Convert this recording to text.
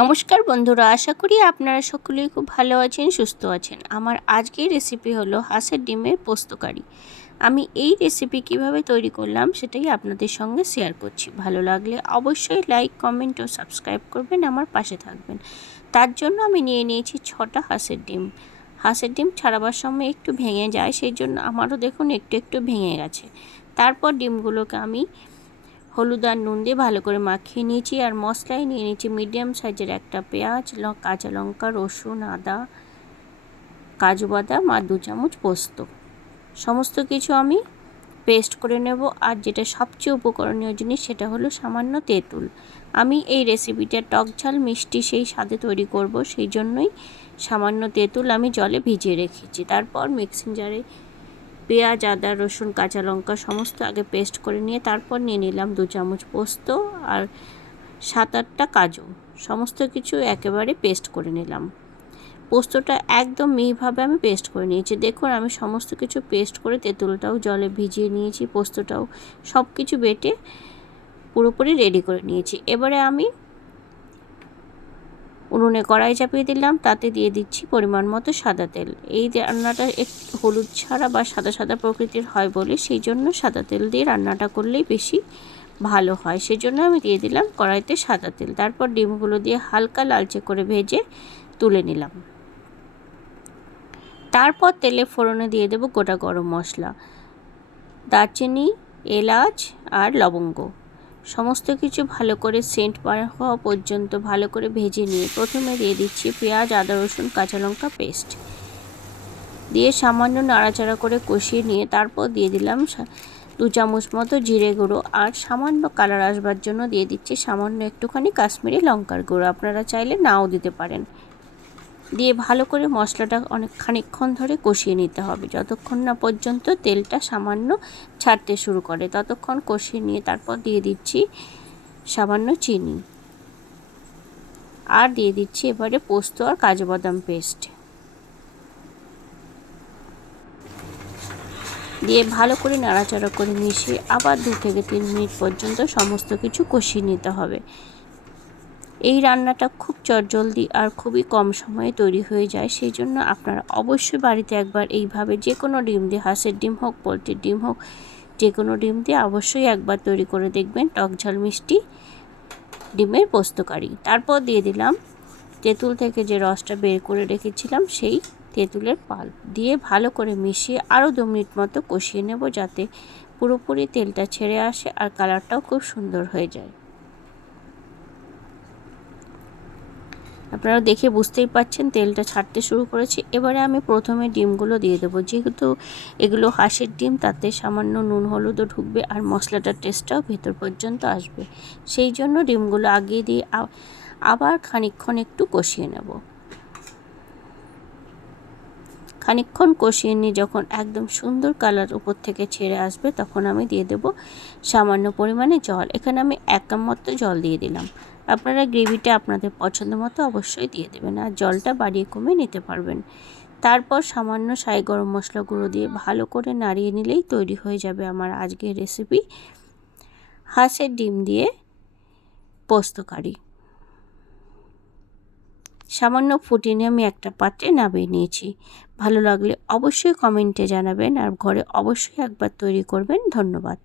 নমস্কার বন্ধুরা, আশা করি আপনারা সকলেই খুব ভালো আছেন, সুস্থ আছেন। আমার আজকের রেসিপি হলো হাঁসের ডিমের পোস্তকারি আমি এই রেসিপি কীভাবে তৈরি করলাম সেটাই আপনাদের সঙ্গে শেয়ার করছি। ভালো লাগলে অবশ্যই লাইক কমেন্ট ও সাবস্ক্রাইব করবেন, আমার পাশে থাকবেন। তার জন্য আমি নিয়ে নিয়েছি ছটা হাঁসের ডিম। হাঁসের ডিম ছাড়াবার সময় একটু ভেঙে যায়, সেই জন্য আমারও দেখুন একটু একটু ভেঙে গেছে। তারপর ডিমগুলোকে আমি হলুদ আর নুন দিয়ে ভালো করে মাখিয়ে নিয়েছি আর মশলায় নিয়ে নিয়েছি মিডিয়াম সাইজের একটা পেঁয়াজ কাঁচা লঙ্কা, রসুন, আদা, কাজু বাদাম আর দু চামচ পোস্ত। সমস্ত কিছু আমি পেস্ট করে নেব আর যেটা সবচেয়ে উপকরণীয় জিনিস সেটা হলো সামান্য তেঁতুল। আমি এই রেসিপিটা টক ঝাল মিষ্টি সেই স্বাদে তৈরি করব, সেই জন্যই সামান্য তেঁতুল আমি জলে ভিজিয়ে রেখেছি। তারপর মিক্সিং জারে পেঁয়াজ, আদা, রসুন, কাঁচা লঙ্কা সমস্ত আগে পেস্ট করে নিয়ে তারপর নিয়ে নিলাম দু চামচ পোস্ত আর সাত আটটা কাজু। সমস্ত কিছু একেবারে পেস্ট করে নিলাম। পোস্তটা একদম মিহিভাবে আমি পেস্ট করে নিয়েছি। দেখুন, আমি সমস্ত কিছু পেস্ট করে তেঁতুলটাও জলে ভিজিয়ে নিয়েছি, পোস্তটাও সব কিছু বেটে পুরোপুরি রেডি করে নিয়েছি। এবারে আমি উনুনে কড়াই চাপিয়ে দিলাম, তাতে দিয়ে দিচ্ছি পরিমাণ মতো সাদা তেল। এই রান্নাটা একটু হলুদ ছাড়া বা সাদা সাদা প্রকৃতির হয় বলে সেই জন্য সাদা তেল দিয়ে রান্নাটা করলেই বেশি ভালো হয়। সেই জন্য আমি দিয়ে দিলাম কড়াইতে সাদা তেল। তারপর ডিমগুলো দিয়ে হালকা লালচে করে ভেজে তুলে নিলাম। তারপর তেলে ফোড়নে দিয়ে দেবো গোটা গরম মশলা। দারচিনি, এলাচ আর লবঙ্গ। সমস্ত কিছু ভালো করে সেন্ট বার হওয়া পর্যন্ত ভালো করে ভেজে নিয়ে প্রথমে দিয়ে দিচ্ছি পেঁয়াজ, আদা, রসুন, কাঁচা লঙ্কা পেস্ট। দিয়ে সামান্য নাড়াচাড়া করে কষিয়ে নিয়ে তারপর দিয়ে দিলাম দু চামচ মতো জিরে গুঁড়ো আর সামান্য কালার আসবার জন্য দিয়ে দিচ্ছি সামান্য একটুখানি কাশ্মীরি লঙ্কার গুঁড়ো। আপনারা চাইলে নাও দিতে পারেন। দিয়ে ভালো করে মশলাটা অনেক খানিকক্ষণ ধরে কষিয়ে নিতে হবে। যতক্ষণ না পর্যন্ত তেলটা সামান্য ছাড়তে শুরু করে, ততক্ষণ কষিয়ে নিয়ে তারপর দিয়ে দিচ্ছি সামান্য চিনি। আর দিয়ে দিচ্ছি এবারে পোস্ত আর কাজু বাদাম পেস্ট। দিয়ে ভালো করে নাড়াচাড়া করে মিশিয়ে আবার দু থেকে তিন মিনিট পর্যন্ত সমস্ত কিছু কষিয়ে নিতে হবে। এই রান্নাটা খুব চটজলদি আর খুবই কম সময়ে তৈরি হয়ে যায়, সেই জন্য আপনারা অবশ্যই বাড়িতে একবার এইভাবে যে কোনো ডিম দিয়ে, হাঁসের ডিম হোক, পোলট্রির ডিম হোক, যে কোনো ডিম দিয়ে অবশ্যই একবার তৈরি করে দেখবেন টক ঝাল মিষ্টি ডিমের পোস্তকারি তারপর দিয়ে দিলাম তেঁতুল থেকে যে রসটা বের করে রেখেছিলাম, সেই তেঁতুলের পাল দিয়ে ভালো করে মিশিয়ে আরও দু মিনিট মতো কষিয়ে নেব যাতে পুরোপুরি তেলটা ছেড়ে আসে আর কালারটাও খুব সুন্দর হয়ে যায়। আপনারা দেখে বুঝতেই পাচ্ছেন তেলটা ছাড়তে শুরু করেছে। এবারে আমি প্রথমে ডিমগুলো দিয়ে দেবো। যেহেতু এগুলো হাঁসের ডিম, তাতে সামান্য নুন, হলুদও ঢুকবে আর মশলাটার টেস্টটাও ভেতর পর্যন্ত আসবে। সেই জন্য ডিমগুলো আগিয়ে দিয়ে আবার খানিকক্ষণ একটু কষিয়ে নেব। খানিকক্ষণ কষিয়ে নিয়ে যখন একদম সুন্দর কালার উপর থেকে ছেড়ে আসবে, তখন আমি দিয়ে দেব সামান্য পরিমাণে জল। এখানে আমি এক কাপ মতো জল দিয়ে দিলাম। আপনারা গ্রেভিটা আপনাদের পছন্দ মতো অবশ্যই দিয়ে দেবেন আর জলটা বাড়িয়ে কমে নিতে পারবেন। তারপর সামান্য সাই গরম মশলা গুঁড়ো দিয়ে ভালো করে নাড়িয়ে নিলেই তৈরি হয়ে যাবে আমার আজকের রেসিপি। হাঁসের ডিম দিয়ে পোস্ত কারি। সামান্য ফুটিয়ে আমি একটা পাত্রে নামিয়ে নিয়েছি। ভালো লাগলে অবশ্যই কমেন্টে জানাবেন আর ঘরে অবশ্যই একবার তৈরি করবেন। ধন্যবাদ।